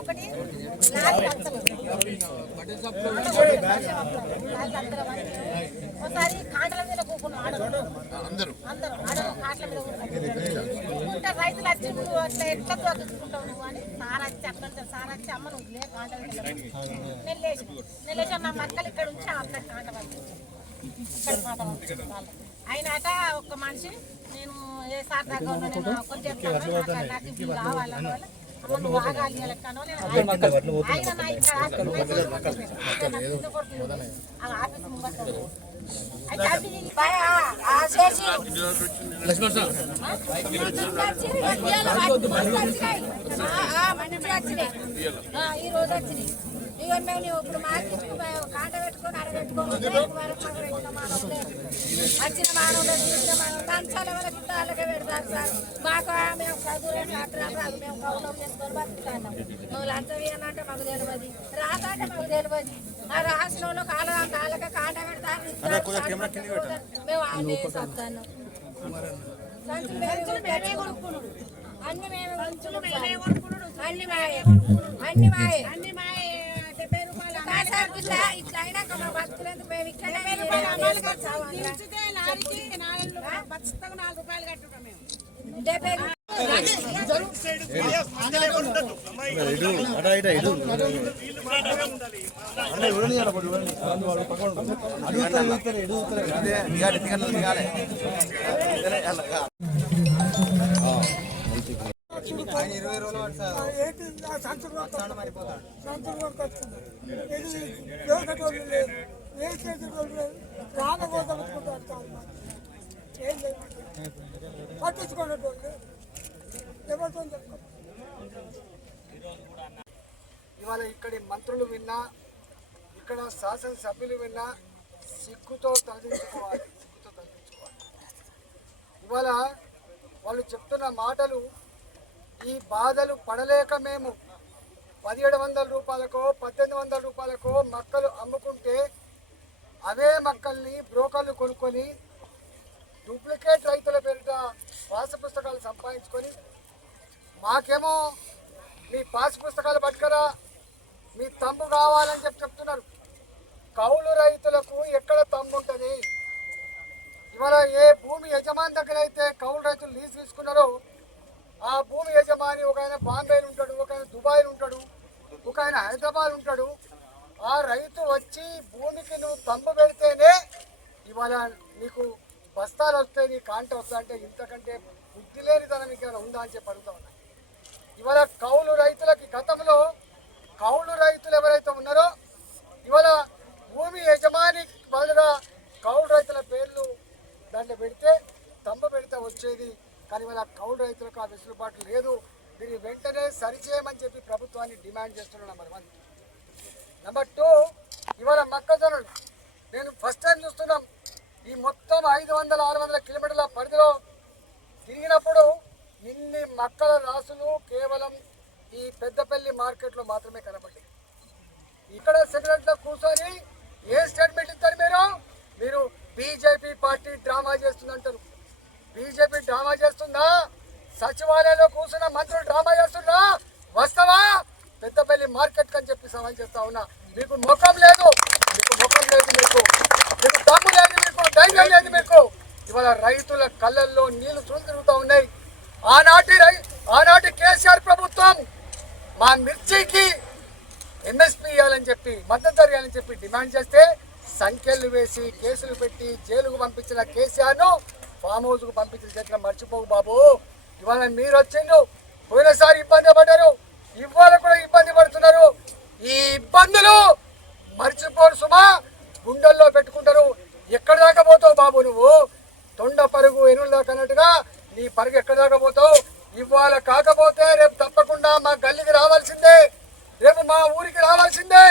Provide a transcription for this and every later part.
ఒకటి ఒకసారి కాటల మీద కూకున్నాడు అందరూ కాటల మీద కూకుంటే రైతులు వచ్చి నువ్వు అట్లా ఎట్లా తగ్గించుకుంటావు నువ్వు అని సార్ వచ్చి అక్కడ సార్ వచ్చి అమ్మ నువ్వు లే కాటల మీద నెల్లేసి నా మక్కలు ఇక్కడ ఉంచి అక్కడ కాట ఇక్కడ కాట అయినాక ఒక్క మనిషి నేను ఏ సార్ దగ్గర నేను కొంచెం నాకు ఇవి కావాలని ఈ రోజు వచ్చినాయి ఇక మేము ఇప్పుడు మార్కెట్కు కాంట పెట్టుకొని అరబెట్టుకొని వచ్చిన మానవులు చూసిన మనం లంచాల వాళ్ళకి వాళ్ళకే పెడతారు సార్ మాకు మేము చదువు రాదు మేము కౌలం చేసుకొని బతుకుతాం నువ్వు లంచం ఇవ్వాలంటే మాకు తెలియదు రాదంటే మాకు తెలియదు ఆ రాసిన వాళ్ళు కాళ్ళకే కాంట పెడతారు మేము అన్నీ చెప్తాను అన్ని మేము అన్ని మాయే ఇట్లా అయినాక మా బతుకులందుకు మేము ఇక్కడ 4 రూపాయలు కట్టుకుంటాం మేము 20 రోజులు పట్టించుకున్నట్టు ఇవాళ ఇక్కడి మంత్రులు విన్నా ఇక్కడ శాసనసభ్యులు విన్నా సిగ్గుతో తలదించుకోవాలి. ఇవాళ వాళ్ళు చెప్తున్న మాటలు ఈ బాధలు పడలేక మేము 1700 రూపాయలకో 1800 రూపాయలకో మక్కలు అమ్ముకుంటే అవే మక్కల్ని బ్రోకర్లు కొనుక్కొని డూప్లికేట్ రైతుల పేరిట పాస్ పుస్తకాలు సంపాదించుకొని మాకేమో మీ పాస్ పుస్తకాలు పట్టుకరా మీ తంబు కావాలని చెప్తున్నారు. కౌలు రైతులకు ఎక్కడ తంబు ఉంటుంది? ఇవాళ ఏ భూమి యజమాని దగ్గర అయితే కౌలు రైతులు లీజు తీసుకున్నారో ఆ భూమి యజమాని ఒక ఆయన బాంబేలో ఉంటాడు, ఒక ఆయన దుబాయ్లో ఉంటాడు, ఒక ఆయన హైదరాబాద్ ఉంటాడు. ఆ రైతు వచ్చి భూమికి నువ్వు తంబు పెడితేనే ఇవాళ నీకు బస్తాలు వస్తాయి, నీ కాంట వస్తా అంటే ఇంతకంటే బుద్ధి లేనిదనం మీకు ఏమైనా ఉందా అని చెప్పి అడుగుతా ఉన్నా. ఇవాళ కౌలు రైతులకి గతంలో కౌలు రైతులు ఎవరైతే ఉన్నారో ఇవాళ భూమి యజమాని బదులుగా కౌలు రైతుల పేర్లు దాంట్లో పెడితే తంబు పెడితే వచ్చేది. కానీ ఇవాళ కౌలు రైతులకు ఆ వెసులుబాటు లేదు. దీన్ని వెంటనే సరిచేయమని చెప్పి ప్రభుత్వాన్ని డిమాండ్ చేస్తున్నాను. నెంబర్ 1. నెంబర్ 2, ఇవాళ మొక్కజొన్నలు నేను ఫస్ట్ టైం చూస్తున్నాం. ఈ మొత్తం 500-600 కిలోమీటర్ల పరిధిలో తిరిగినప్పుడు ఇన్ని మక్కల రాసులు కేవలం ఈ పెద్దపల్లి మార్కెట్లో మాత్రమే కనబడ్డాయి. ఇక్కడ సెక్రటరీలో కూర్చొని ఏ స్టేట్మెంట్ ఇస్తారు మీరు బీజేపీ పార్టీ డ్రామా చేస్తుందంటారు. బీజేపీ డ్రామా చేస్తుందా? సచివాలయంలో కూర్చున్న మంత్రులు డ్రామా చేస్తున్నా? వస్తావా పెద్దపల్లి మార్కెట్ అని చెప్పి సవాల్ చేస్తా ఉన్నా. మీకు ముఖం లేదు, మీకు దమ్ము లేదు, మీకు ధైర్యం లేదు. మీకు ఇవాళ రైతుల కళ్ళల్లో నీళ్లు తిరుగుతూ ఉన్నాయి. ఆనాటి కేసీఆర్ ప్రభుత్వం మా మిర్చికి ఎంఎస్పీ ఇవ్వాలని చెప్పి మద్దతు ధర ఇవ్వాలని చెప్పి డిమాండ్ చేస్తే సంఖ్యలు వేసి కేసులు పెట్టి జైలుకు పంపించిన కేసీఆర్ను ఫామ్ హౌస్కు పంపించిన చేతిలో మర్చిపోవు బాబు. ఇవాళ మీరు వచ్చిండు, పోయినసారి ఇబ్బంది పడ్డారు, ఇవాళ కూడా ఇబ్బంది పడుతున్నారు. ఈ ఇబ్బందులు మర్చిపోరు సుమా, గుండెల్లో పెట్టుకుంటారు. ఎక్కడి దాకా పోతావు బాబు నువ్వు? తొండ పరుగు ఎనుల దాకా అన్నట్టుగా నీ పరుగు ఎక్కడి దాకా పోతావు? ఇవాళ కాకపోతే రేపు తప్పకుండా మా గల్లీకి రావాల్సిందే, రేపు మా ఊరికి రావాల్సిందే.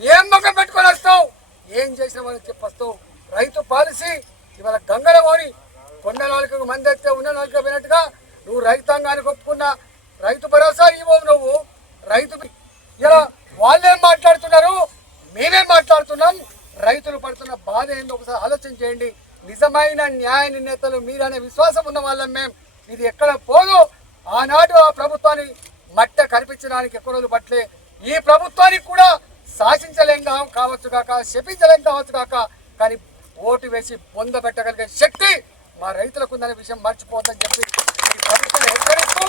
ఏం ముఖం పెట్టుకొని వస్తావు? ఏం చేసిన వాళ్ళకి చెప్పొస్తావు? రైతు పాలసీ ఇవాళ గంగల పోని కొన్న 4 మంది అయితే ఉన్న 4 పోయినట్టుగా నువ్వు రైతాంగానికి ఒప్పుకున్న రైతు భరోసా ఇవ్వవు. నువ్వు రైతు ఇలా వాళ్ళేం మాట్లాడుతున్నారు, మేమేం మాట్లాడుతున్నాం? రైతులు పడుతున్న బాధ ఏందో ఒకసారి ఆలోచన చేయండి. నిజమైన న్యాయ నిర్ణేతలు మీరనే విశ్వాసం ఉన్న వాళ్ళం మేము. ఇది ఎక్కడ పోదు. ఆనాడు ఆ ప్రభుత్వాన్ని మట్ట కనిపించడానికి ఎక్కువ రోజులు పట్టలే. ఈ ప్రభుత్వానికి కూడా శాసించలేం కావచ్చు కాక, శపించలేం కావచ్చు కాక, కానీ ఓటు వేసి పొందబెట్టగలిగే శక్తి మా రైతులకు ఉందనే విషయం మర్చిపోవద్దని చెప్పి ఈ ప్రభుత్వాన్ని హెచ్చరిస్తూ